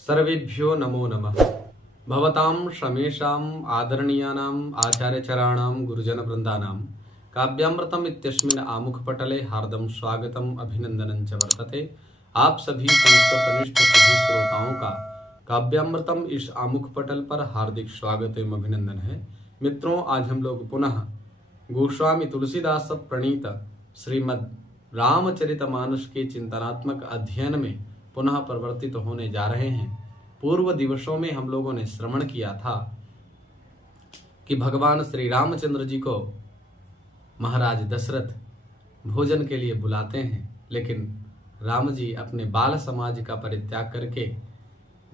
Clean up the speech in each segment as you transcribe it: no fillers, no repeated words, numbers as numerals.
सर्वेभ्यो नमो नमः। भवतां श्रमेषाम् आदरणीयानाम् आचार्यचराणां गुरुजनवृन्दानां काव्यामृतम् इत्यस्मिन् आमुखपटले हार्दं स्वागतम् अभिनंदनं च वर्तते। आप सभी संस्कृतनिष्ठ सभी श्रोताओं का काव्यामृतम इस आमुखपटल पर हार्दिक स्वागत एवं अभिनंदन है। मित्रों, आज हम लोग पुनः गोस्वामी तुलसीदास प्रणीत श्रीमद् रामचरितमानस के चिंतनात्मक अध्ययन में पुनः परिवर्तित होने जा रहे हैं। पूर्व दिवसों में हम लोगों ने श्रवण किया था कि भगवान श्री रामचंद्र जी को महाराज दशरथ भोजन के लिए बुलाते हैं, लेकिन राम जी अपने बाल समाज का परित्याग करके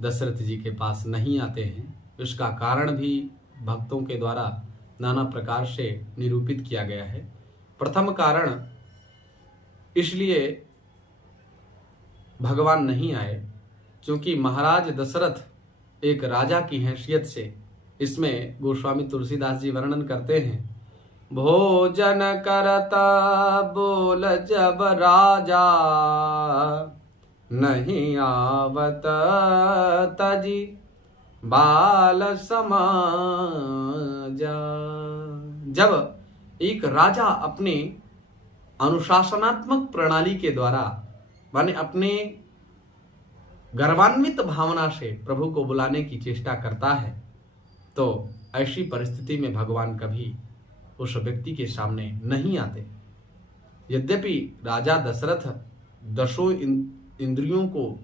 दशरथ जी के पास नहीं आते हैं। इसका कारण भी भक्तों के द्वारा नाना प्रकार से निरूपित किया गया है। प्रथम कारण इसलिए भगवान नहीं आए क्योंकि महाराज दशरथ एक राजा की हैसियत से, इसमें गोस्वामी तुलसीदास जी वर्णन करते हैं, भोजन करता बोल जब राजा नहीं आवत तजी बाल समाजा। जब एक राजा अपने अनुशासनात्मक प्रणाली के द्वारा माने अपने गर्वान्वित भावना से प्रभु को बुलाने की चेष्टा करता है, तो ऐसी परिस्थिति में भगवान कभी उस व्यक्ति के सामने नहीं आते। यद्यपि राजा दशरथ दसों इंद्रियों को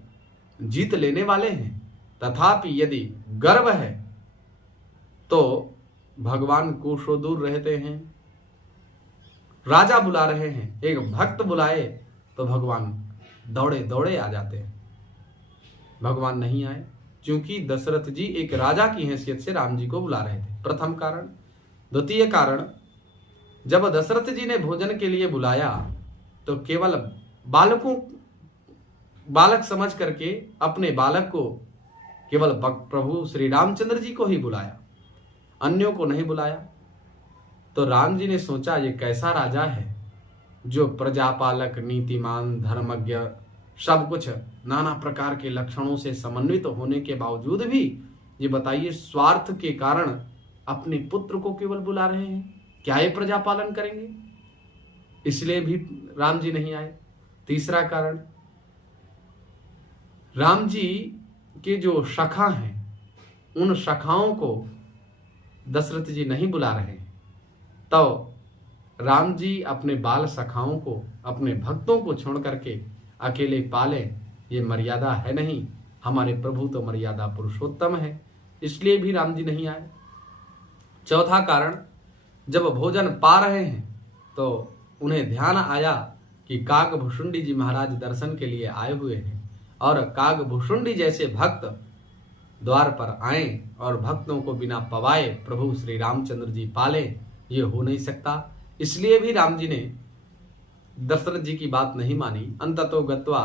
जीत लेने वाले हैं, तथापि यदि गर्व है तो भगवान कोसों दूर रहते हैं। राजा बुला रहे हैं, एक भक्त बुलाए तो भगवान दौड़े दौड़े आ जाते हैं। भगवान नहीं आए क्योंकि दशरथ जी एक राजा की हैसियत से राम जी को बुला रहे थे, प्रथम कारण। द्वितीय कारण, जब दशरथ जी ने भोजन के लिए बुलाया तो केवल बालक समझ करके अपने बालक को, केवल प्रभु श्री रामचंद्र जी को ही बुलाया, अन्यों को नहीं बुलाया। तो राम जी ने सोचा ये कैसा राजा है जो प्रजापालक, नीतिमान, धर्मज्ञ, सब कुछ नाना प्रकार के लक्षणों से समन्वित होने के बावजूद भी ये बताइए स्वार्थ के कारण अपने पुत्र को केवल बुला रहे हैं, क्या ये प्रजा पालन करेंगे? इसलिए भी राम जी नहीं आए। तीसरा कारण, राम जी के जो सखा हैं उन सखाओं को दशरथ जी नहीं बुला रहे हैं, तो राम जी अपने बाल सखाओं को, अपने भक्तों को छोड़ करके अकेले पालें, ये मर्यादा है नहीं। हमारे प्रभु तो मर्यादा पुरुषोत्तम है, इसलिए भी राम जी नहीं आए। चौथा कारण, जब भोजन पा रहे हैं तो उन्हें ध्यान आया कि कागभूषुंडी जी महाराज दर्शन के लिए आए हुए हैं, और कागभूषुंडी जैसे भक्त द्वार पर आए और भक्तों को बिना पवाए प्रभु श्री रामचंद्र जी पाले, ये हो नहीं सकता। इसलिए भी राम जी ने दशरथ जी की बात नहीं मानी। अंततो गत्वा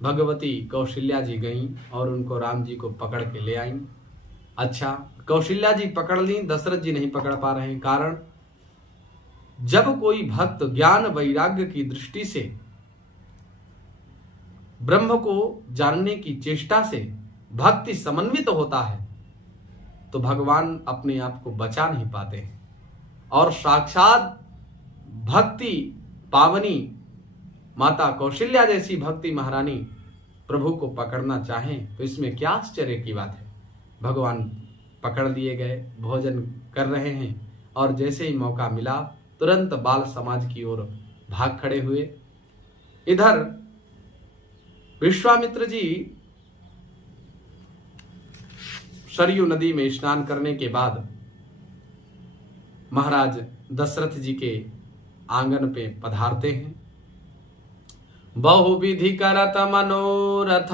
भगवती कौशल्या जी गईं और उनको राम जी को पकड़ के ले आईं। अच्छा, कौशल्या जी पकड़ ली, दशरथ जी नहीं पकड़ पा रहे हैं। कारण, जब कोई भक्त ज्ञान वैराग्य की दृष्टि से ब्रह्म को जानने की चेष्टा से भक्ति समन्वित होता है तो भगवान अपने आप को बचा नहीं पाते हैं, और साक्षात भक्ति पावनी माता कौशल्या जैसी भक्ति महारानी प्रभु को पकड़ना चाहें तो इसमें क्या आश्चर्य की बात है। भगवान पकड़ लिए गए, भोजन कर रहे हैं, और जैसे ही मौका मिला तुरंत बाल समाज की ओर भाग खड़े हुए। इधर विश्वामित्र जी सरयू नदी में स्नान करने के बाद महाराज दशरथ जी के आंगन पे पधारते हैं। बहुविधि करत मनोरथ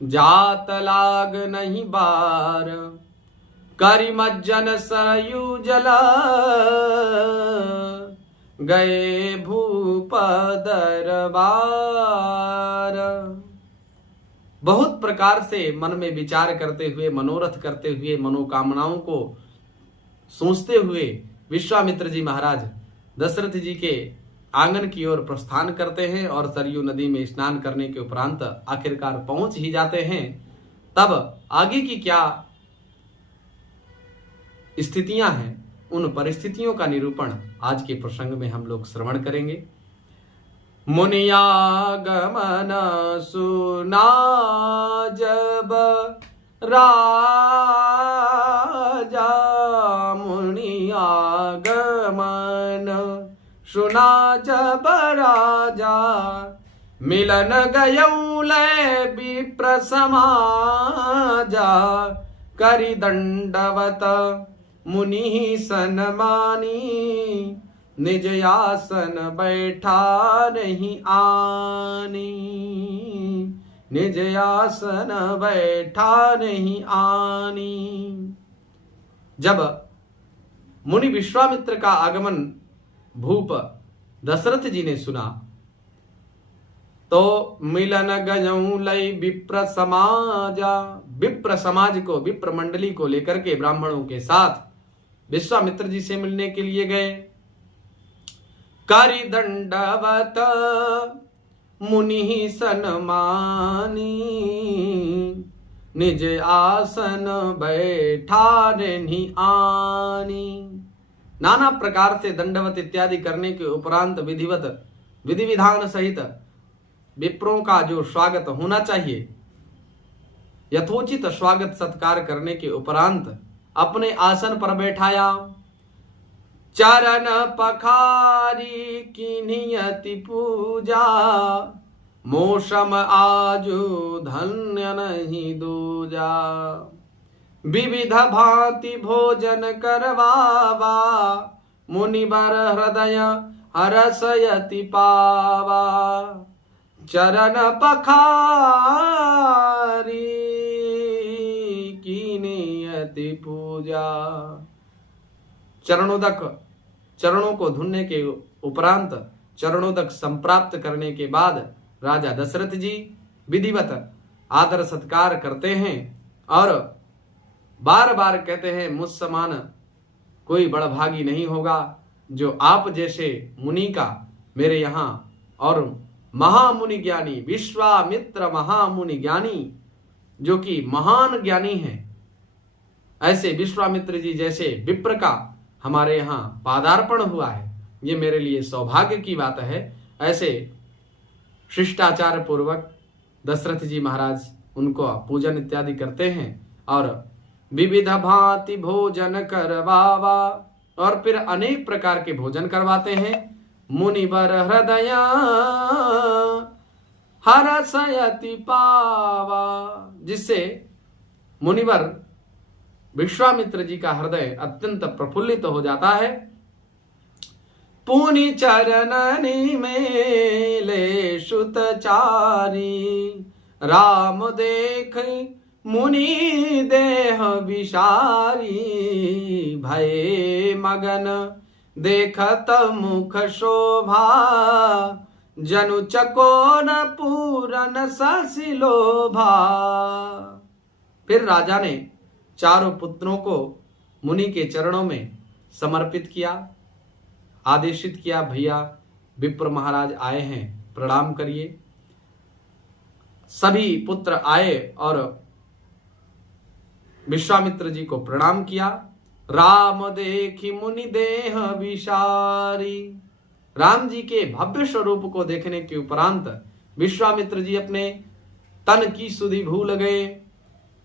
जात लाग नहीं बार, करि मज्जन सरयू जला गए भूप दरबार। बहुत प्रकार से मन में विचार करते हुए, मनोरथ करते हुए, मनोकामनाओं को सोचते हुए विश्वामित्र जी महाराज दशरथ जी के आंगन की ओर प्रस्थान करते हैं और सरयू नदी में स्नान करने के उपरांत आखिरकार पहुंच ही जाते हैं। तब आगे की क्या स्थितियां हैं, उन परिस्थितियों का निरूपण आज के प्रसंग में हम लोग श्रवण करेंगे। मुनियागमन सुना जब राजा, मुनियागमन सुना जब राजा, मिलन गयौ लय विप्र समाजा, करि दंडवत मुनि सनमानी, निज आसन बैठा नहीं आनी, निज आसन बैठा नहीं आनी। जब मुनि विश्वामित्र का आगमन भूप दशरथ जी ने सुना तो मिलन गयौ लय विप्र समाजा, विप्र समाज को, विप्र मंडली को लेकर के ब्राह्मणों के साथ विश्वामित्र जी से मिलने के लिए गए। करि दंडवत मुनि सनमानी, निज आसन बैठा नहीं आनी। नाना प्रकार से दंडवत इत्यादि करने के उपरांत विधिवत विधि विधान सहित विप्रों का जो स्वागत होना चाहिए, यथोचित स्वागत सत्कार करने के उपरांत अपने आसन पर बैठाया। चरण पखारी किन्हियति पूजा, मौसम आजु धन्य नहीं दूजा। विविध भांति भोजन करवावा, मुनिवर हृदय हरसयति पावा। चरण पखारी किन्हियति पूजा। चरणों को धुनने के उपरांत चरणोदक संप्राप्त करने के बाद राजा दशरथ जी विधिवत आदर सत्कार करते हैं और बार बार कहते हैं, मुझ समान कोई बड़भागी नहीं होगा जो आप जैसे मुनि का मेरे यहाँ, और महामुनि ज्ञानी विश्वामित्र महामुनि ज्ञानी जो कि महान ज्ञानी हैं, ऐसे विश्वामित्र जी जैसे विप्र का हमारे यहाँ पादार्पण हुआ है, ये मेरे लिए सौभाग्य की बात है। ऐसे शिष्टाचार पूर्वक दशरथ जी महाराज उनको पूजन इत्यादि करते हैं और विविध भांति भोजन करवावा, और फिर अनेक प्रकार के भोजन करवाते हैं। मुनिवर हृदय हरसयति पावा, जिससे मुनिवर विश्वामित्र जी का हृदय अत्यंत प्रफुल्लित हो जाता है। पुनि चरणनि मेले सुतचारी, राम देख मुनि देह विसारी। भय मगन देखत मुख शोभा, जनु चकोर पूरन ससि लोभा। फिर राजा ने चारों पुत्रों को मुनि के चरणों में समर्पित किया, आदेशित किया, भैया विप्र महाराज आए हैं, प्रणाम करिए। सभी पुत्र आए और विश्वामित्र जी को प्रणाम किया। राम देखी मुनि देह विसारी, राम जी के भव्य स्वरूप को देखने के उपरांत विश्वामित्र जी अपने तन की सुधि भूल गए।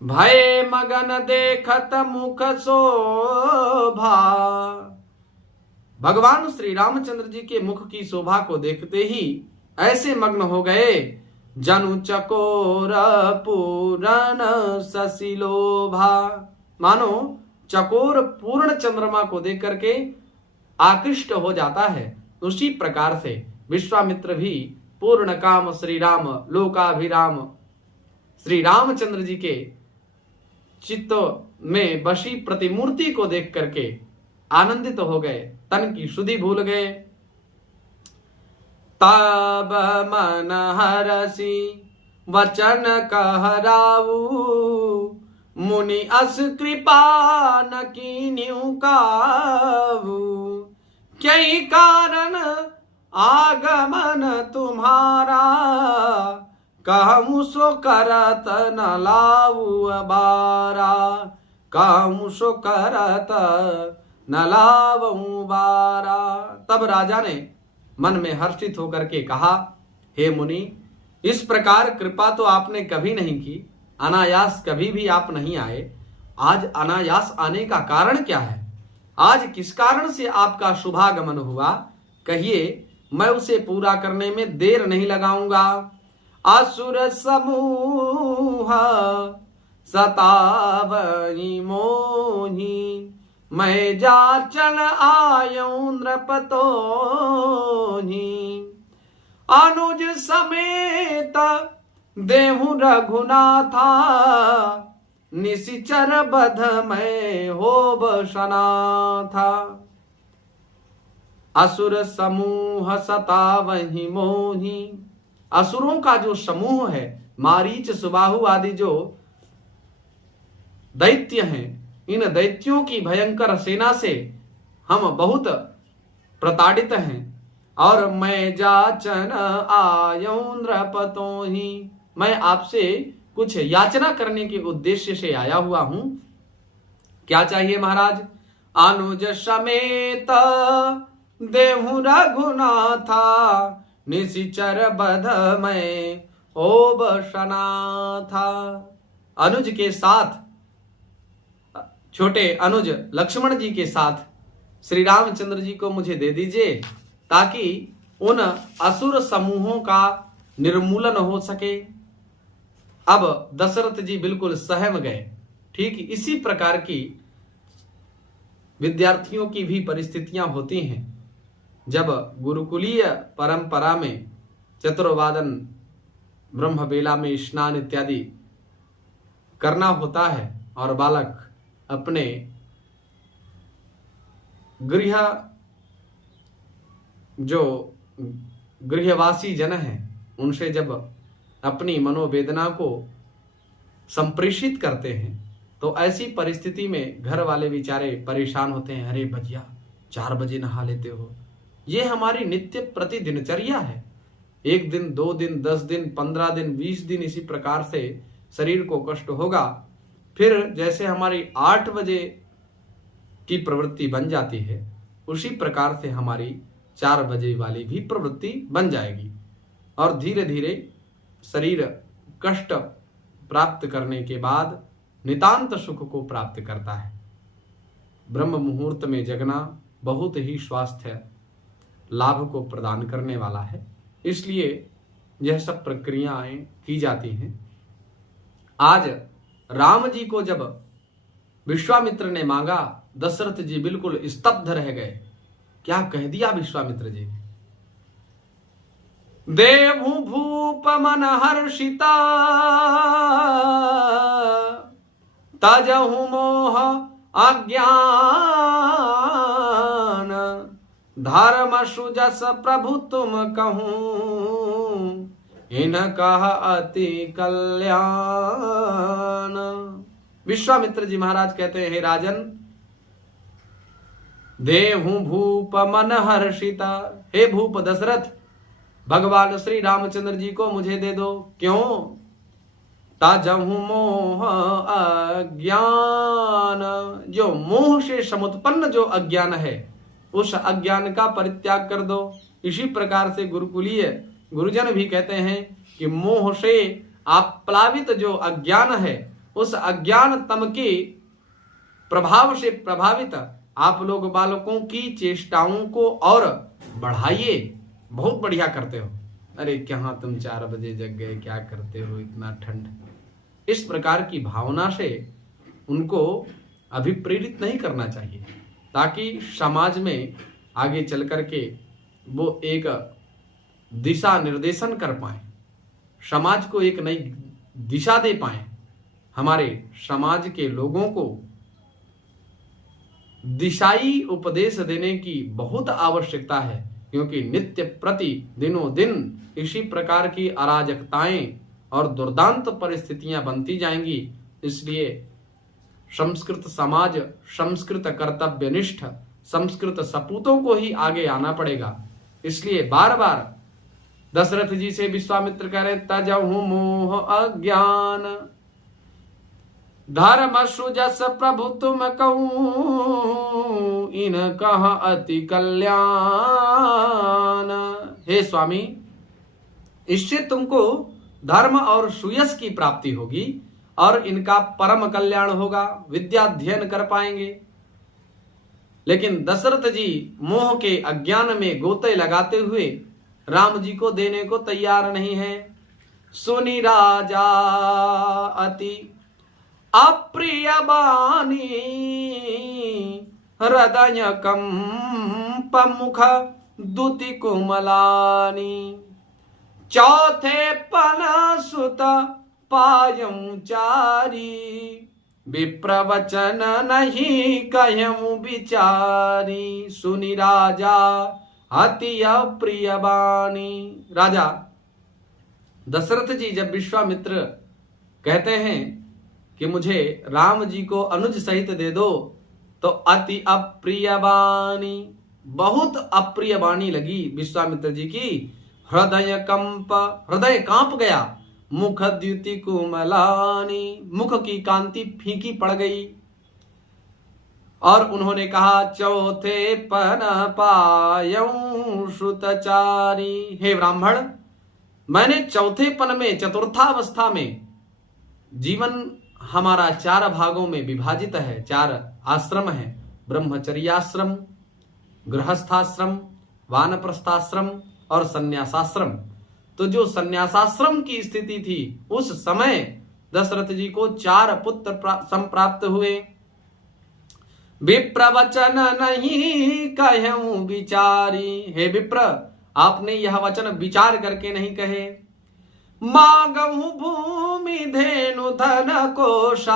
भय मगन देखत मुख शोभा, भगवान श्री रामचंद्र जी के मुख की शोभा को देखते ही ऐसे मग्न हो गए, जनु चकोर पूरन ससि लोभा। मानो चकोर पूर्ण चंद्रमा को देख करके आकृष्ट हो जाता है, उसी प्रकार से विश्वामित्र भी पूर्ण काम श्री राम लोकाभिराम श्री रामचंद्र जी के चित्त में बसी प्रतिमूर्ति को देख करके आनंदित हो गए, तन की शुद्धि भूल गए। तब मन हरसी वचन कहराऊ, मुनि अस कृपा न कीन्यु काऊ। क्यों कारण आगमन तुम्हारा, कहूँ सो करत न लाऊ बारा, कहूँ सो करत न लाऊं बारा। तब राजा ने मन में हर्षित होकर के कहा, हे मुनि, इस प्रकार कृपा तो आपने कभी नहीं की, अनायास कभी भी आप नहीं आए। आज अनायास आने का कारण क्या है? आज किस कारण से आपका शुभागमन हुआ? कहिए, मैं उसे पूरा करने में देर नहीं लगाऊंगा। असुर समूह सतावई मोही, मैं जाचन आयौ नृपतोहि। अनुज समेत देहु रघुनाथा, निशिचर बध मैं होब सनाथा। असुर समूह सतावहि मोहि, असुरों का जो समूह है, मारीच सुबाहु आदि जो दैत्य हैं, इन दैत्यों की भयंकर सेना से हम बहुत प्रताड़ित हैं। और मैं जाचन आयौ नृपतोहि, मैं आपसे कुछ याचना करने के उद्देश्य से आया हुआ हूं। क्या चाहिए महाराज? अनुज समेत देहु रघुनाथा, निशिचर बध मैं होब सनाथा। अनुज के साथ, छोटे अनुज लक्ष्मण जी के साथ श्री रामचंद्र जी को मुझे दे दीजिए, ताकि उन असुर समूहों का निर्मूलन हो सके। अब दशरथ जी बिल्कुल सहम गए। ठीक इसी प्रकार की विद्यार्थियों की भी परिस्थितियां होती हैं। जब गुरुकुलीय परंपरा में चतुर्वादन, ब्रह्म बेला में स्नान इत्यादि करना होता है और बालक अपने गृहवासी जन हैं उनसे जब अपनी मनोवेदना को संप्रेषित करते हैं, तो ऐसी परिस्थिति में घर वाले बेचारे परेशान होते हैं। अरे भैया, 4 बजे नहा लेते हो। ये हमारी नित्य प्रति दिनचर्या है। 1 दिन, 2 दिन, 10 दिन, 15 दिन, 20 दिन इसी प्रकार से शरीर को कष्ट होगा। फिर जैसे हमारी 8 बजे की प्रवृत्ति बन जाती है, उसी प्रकार से हमारी 4 बजे वाली भी प्रवृत्ति बन जाएगी और धीरे धीरे शरीर कष्ट प्राप्त करने के बाद नितांत सुख को प्राप्त करता है। ब्रह्म मुहूर्त में जगना बहुत ही स्वास्थ्य लाभ को प्रदान करने वाला है, इसलिए यह सब प्रक्रियाएं की जाती हैं। आज राम जी को जब विश्वामित्र ने मांगा, दशरथ जी बिल्कुल स्तब्ध रह गए। क्या कह दिया विश्वामित्र जी? देवु भूप मन हर्षिता, तजहु मोह अज्ञान, धर्म सुजस प्रभु तुम कहूं, इन कह अति कल्याण। विश्वामित्र जी महाराज कहते हैं, हे राजन, देहु भूप मन हर्षिता, हे भूप दशरथ, भगवान श्री रामचंद्र जी को मुझे दे दो। क्यों? ताजहु मोह अज्ञान, जो मोह से समुत्पन्न जो अज्ञान है, उस अज्ञान का परित्याग कर दो। इसी प्रकार से गुरुकुलीय गुरुजन भी कहते हैं कि मोह से आप प्लावित जो अज्ञान है, उस अज्ञान तम के प्रभाव से प्रभावित आप लोग बालकों की चेष्टाओं को और बढ़ाइए। बहुत बढ़िया करते हो। अरे क्या तुम 4 बजे जग गए, क्या करते हो, इतना ठंड। इस प्रकार की भावना से उनको अभिप्रेरित नहीं करना चाहिए, ताकि समाज में आगे चल करके वो एक दिशा निर्देशन कर पाए, समाज को एक नई दिशा दे पाए। हमारे समाज के लोगों को दिशाई उपदेश देने की बहुत आवश्यकता है, क्योंकि नित्य प्रति दिनों दिन इसी प्रकार की अराजकताएं और दुर्दांत परिस्थितियां बनती जाएंगी। इसलिए संस्कृत समाज, संस्कृत कर्तव्यनिष्ठ, संस्कृत सपूतों को ही आगे आना पड़ेगा। इसलिए बार बार दशरथ जी से विश्वामित्र कह रहे तजहु मोह अज्ञान, धर्म सुजस प्रभु तुम कहूं, इन कह अति कल्याण। हे स्वामी, इससे तुमको धर्म और सुयश की प्राप्ति होगी और इनका परम कल्याण होगा, विद्या अध्ययन कर पाएंगे। लेकिन दशरथ जी मोह के अज्ञान में गोते लगाते हुए राम जी को देने को तैयार नहीं है। सुनी राजा अति अप्रिय बानी, हृदय कंप मुख दुति कुमलानी, चौथे पन सुत पायं चारी, विप्रवचन नहीं कहूं विचारी, सुनि राजा अति अप्रिय बानी। राजा दशरथ जी जब विश्वामित्र कहते हैं कि मुझे राम जी को अनुज सहित दे दो, तो अति अप्रिय बानी, बहुत अप्रिय वाणी लगी विश्वामित्र जी की। हृदय कंप, हृदय कांप गया। मुख द्युति कुमलानी, मुख की कांति फीकी पड़ गई। और उन्होंने कहा चौथे पन पायं श्रुतचारी, हे ब्राह्मण, मैंने चौथे पन में, चतुर्थावस्था में, जीवन हमारा 4 भागों में विभाजित है। 4 आश्रम है, ब्रह्मचर्याश्रम, गृहस्थाश्रम, वानप्रस्थाश्रम और संन्यासाश्रम। तो जो संन्यासाश्रम की स्थिति थी, उस समय दशरथ जी को 4 पुत्र संप्राप्त हुए। विप्रवचन नहीं कहूं विचारी, हे विप्र, आपने यह वचन विचार करके नहीं कहे। मांगहु भूमि धेनु धन कोशा,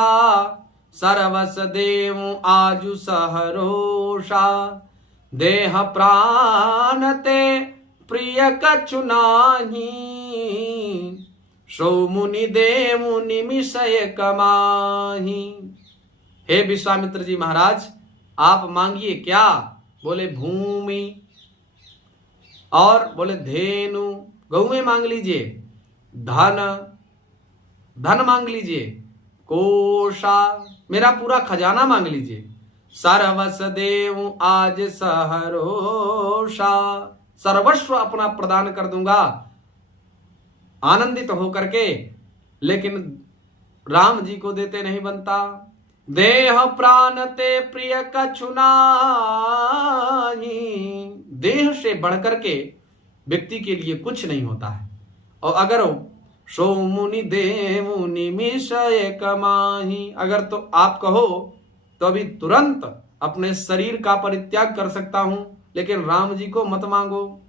सर्वस देवु आजु सहरोषा, देह प्राण ते प्रिय कछु नाही, सो मुनि देवु निमिषय कमाही। हे विश्वामित्र जी महाराज, आप मांगिए क्या? बोले भूमि, और बोले धेनु, गौएं मांग लीजिए, धन, धन मांग लीजिए, कोशा, मेरा पूरा खजाना मांग लीजिए, सर्वस देव आज सहरोषा, सर्वस्व अपना प्रदान कर दूंगा आनंदित होकर के। लेकिन राम जी को देते नहीं बनता। देह प्राण ते प्रिय कछु नाही, देह से बढ़कर के व्यक्ति के लिए कुछ नहीं होता है। और अगर सो मुनि देव निमिषय कमाही, अगर तो आप कहो तो अभी तुरंत अपने शरीर का परित्याग कर सकता हूं, लेकिन राम जी को मत मांगो।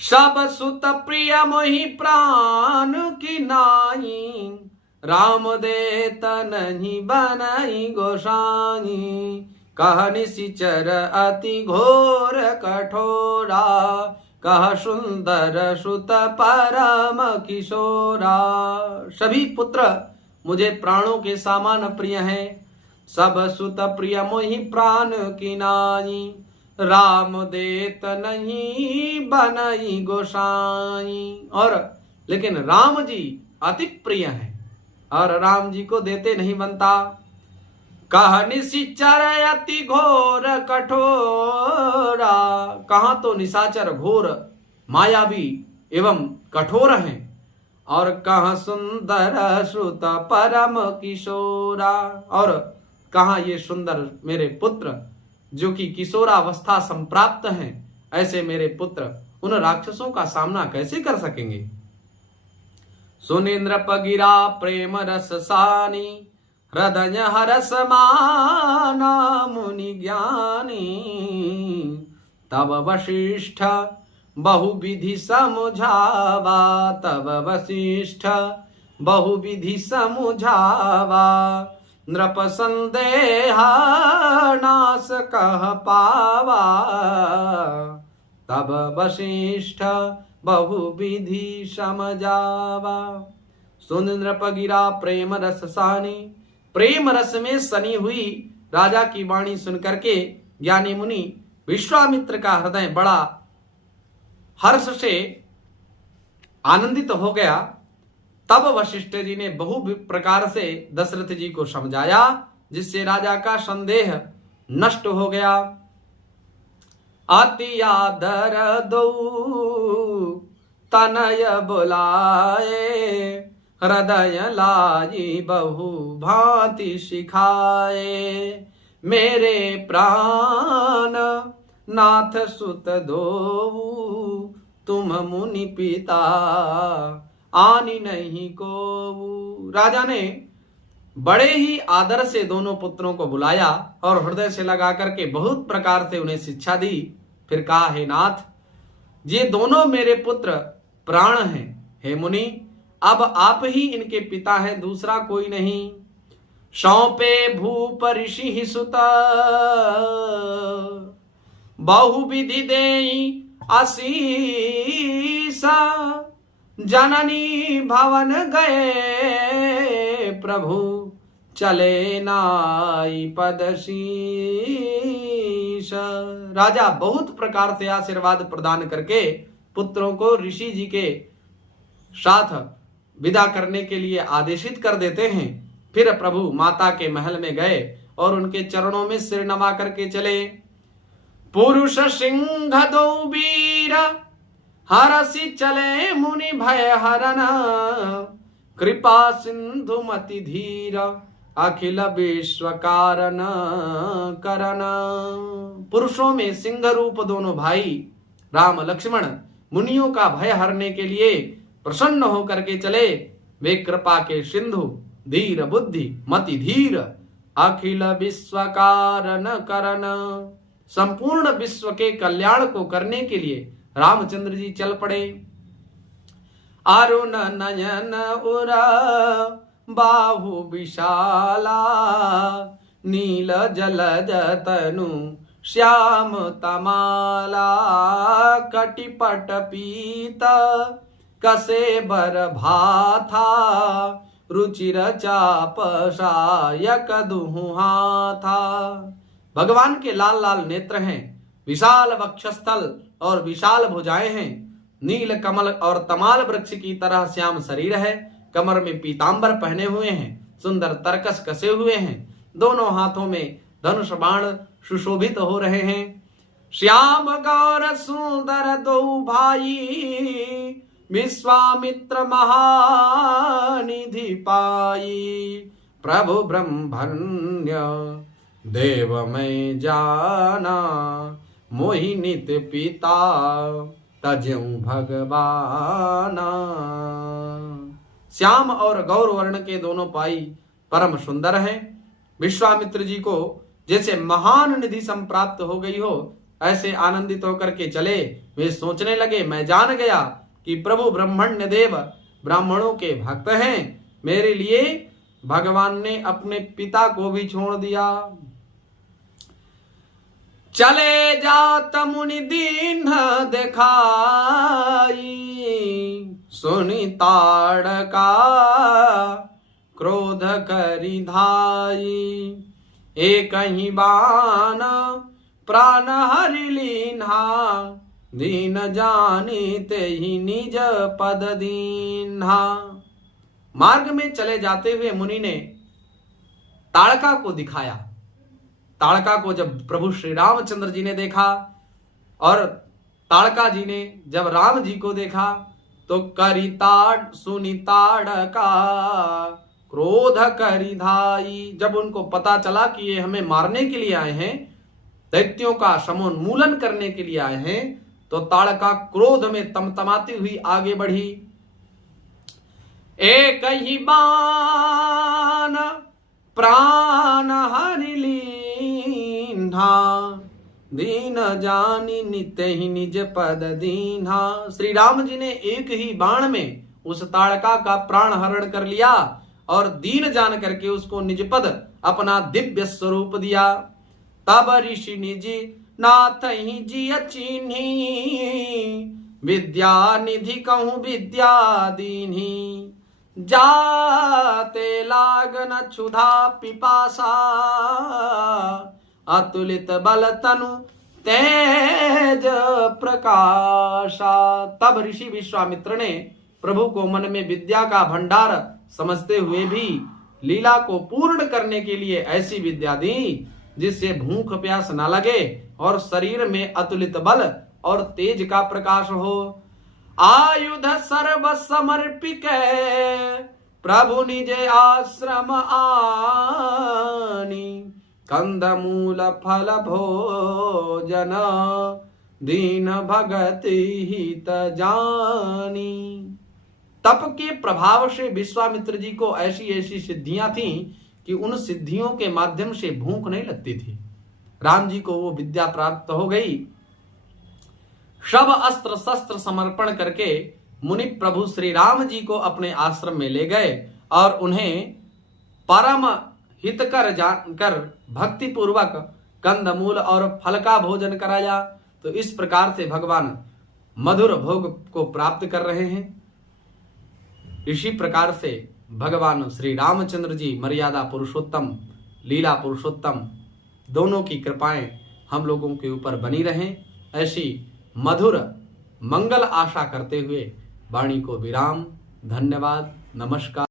सब सुत प्रिय मोहि प्राण की नाई, राम देत नहीं बनाई गोसाई, कह निशिचर अति घोर कठोरा, कह सुंदर सुत परम किशोरा। सभी पुत्र मुझे प्राणों के समान प्रिय हैं। सब सुत प्रिय मोहि प्राण की नाई, राम देत नहीं बनई गोसाई। और लेकिन राम जी अति प्रिय हैं और राम जी को देते नहीं बनता। कह निशिचर अति घोर कठोरा, कहां तो निशाचर घोर मायावी एवं कठोर हैं, और कहां सुंदर श्रुत परम किशोरा, और कहां ये सुंदर मेरे पुत्र जो कि किशोरावस्था संप्राप्त हैं। ऐसे मेरे पुत्र उन राक्षसों का सामना कैसे कर सकेंगे। सुनेन्द्र पगिरा प्रेम रस सानी, हृदय हरस माना मुनि ज्ञानी, तब वशिष्ठ बहुविधि समझावा, तब वशिष्ठ बहुविधि समझावा, नृप संदेह नाश कह पावा, तब वशिष्ठ बहुविधि समझावा। सुन नृप गिरा प्रेम रस सानी, प्रेम रस में सनी हुई राजा की वाणी सुनकर के ज्ञानी मुनि विश्वामित्र का हृदय बड़ा हर्ष से आनंदित हो गया। तब वशिष्ठ जी ने बहु प्रकार से दशरथ जी को समझाया, जिससे राजा का संदेह नष्ट हो गया। अति आदर दो तनय बुलाए, हृदय लाई बहु भांति सिखाए। मेरे प्राण नाथ सुत दो, तुम मुनि पिता आनी नहीं को। राजा ने बड़े ही आदर से दोनों पुत्रों को बुलाया और हृदय से लगा करके बहुत प्रकार से उन्हें शिक्षा दी। फिर कहा, हे नाथ, ये दोनों मेरे पुत्र प्राण हैं। हे मुनि, अब आप ही इनके पिता हैं, दूसरा कोई नहीं। सौंपे भूप ऋषि सुत, बहुविधि देई आशीष। जननी भवन गए प्रभु, चले नाई पद शीश। राजा बहुत प्रकार से आशीर्वाद प्रदान करके पुत्रों को ऋषि जी के साथ विदा करने के लिए आदेशित कर देते हैं। फिर प्रभु माता के महल में गए और उनके चरणों में सिर नमा करके चले। पुरुष सिंह दो वीर, हरसि चले मुनि भय हरन। कृपा सिंधु मति धीर, अखिल विश्व कारण करन। पुरुषों में सिंह रूप दोनों भाई राम लक्ष्मण मुनियों का भय हरने के लिए प्रसन्न होकर के चले। वे कृपा के सिंधु, धीर बुद्धि, मति धीर, अखिल विश्व कारण करन। संपूर्ण विश्व के कल्याण को करने के लिए रामचंद्र जी चल पड़े। अरुण नयन उरा बाहु विशाला, नील जलज तनु श्याम तमाला। कटिपट पीत कसे बर भाथा, रुचिर चाप सायक दुहु हाथा। भगवान के लाल लाल नेत्र हैं, विशाल वक्षस्थल और विशाल भुजाएं हैं। नील कमल और तमाल वृक्ष की तरह श्याम शरीर है। कमर में पीतांबर पहने हुए हैं, सुंदर तरकस कसे हुए हैं। दोनों हाथों में धनुष बाण सुशोभित हो रहे हैं। श्याम गौर सुंदर दो भाई, विश्वामित्र महानिधि पाई। प्रभु ब्रह्मण्य देव मैं जाना, मोहि नित पिता तजऊ भगवाना। श्याम और गौर वर्ण के दोनों पाई परम सुंदर हैं। विश्वामित्र जी को जैसे महान निधि संप्राप्त हो गई हो, ऐसे आनंदित होकर के चले। वे सोचने लगे, मैं जान गया कि प्रभु ब्रह्मण्य देव ब्राह्मणों के भक्त हैं। मेरे लिए भगवान ने अपने पिता को भी छोड़ दिया। चले जात मुनि दीन दिखाई, सुनि ताड़का क्रोध करि धाई। एक ही बाण प्राण हरि लीन्हा, दीन जानी ते ही निज पद दीन्हा। मार्ग में चले जाते हुए मुनि ने ताड़का को दिखाया। ताड़का को जब प्रभु श्री रामचंद्र जी ने देखा और ताड़का जी ने जब राम जी को देखा, तो करी ताड़ सुनी ताड़का क्रोध करी धाई। जब उनको पता चला कि ये हमें मारने के लिए आए हैं, दैत्यों का समोन्मूलन करने के लिए आए हैं, तो ताड़का क्रोध में तमतमाती हुई आगे बढ़ी। एक ही बाण प्राण हरि लीन्हा, दीन जानी नित्य ही निज पद दीन्हा। श्री राम जी ने एक ही बाण में उस ताड़का का प्राण हरण कर लिया और दीन जान करके उसको निज पद अपना दिव्य स्वरूप दिया। तब ऋषि निजी नाथ ही जिय चिन्ही, विद्या निधि कहूं विद्या दीन्ही। जाते लागन क्षुधा पिपासा, अतुलित बल तनु तेज प्रकाशा। तब ऋषि विश्वामित्र ने प्रभु को मन में विद्या का भंडार समझते हुए भी लीला को पूर्ण करने के लिए ऐसी विद्या दी जिससे भूख प्यास न लगे और शरीर में अतुलित बल और तेज का प्रकाश हो। आयुध सर्व समर्पिक प्रभु निज आश्रम आनी, कंदमूल फल भोजन दीन भगति हित जानी। तप के प्रभाव से विश्वामित्र जी को ऐसी ऐसी सिद्धियां थीं कि उन सिद्धियों के माध्यम से भूख नहीं लगती थी। राम जी को वो विद्या प्राप्त हो गई। सब अस्त्र शस्त्र समर्पण करके मुनि प्रभु श्री राम जी को अपने आश्रम में ले गए और उन्हें परम हितकर जानकर भक्ति पूर्वक कंदमूल और फल का भोजन कराया। तो इस प्रकार से भगवान मधुर भोग को प्राप्त कर रहे हैं। इसी प्रकार से भगवान श्री रामचंद्र जी मर्यादा पुरुषोत्तम, लीला पुरुषोत्तम, दोनों की कृपाएं हम लोगों के ऊपर बनी रहें, ऐसी मधुर मंगल आशा करते हुए वाणी को विराम। धन्यवाद। नमस्कार।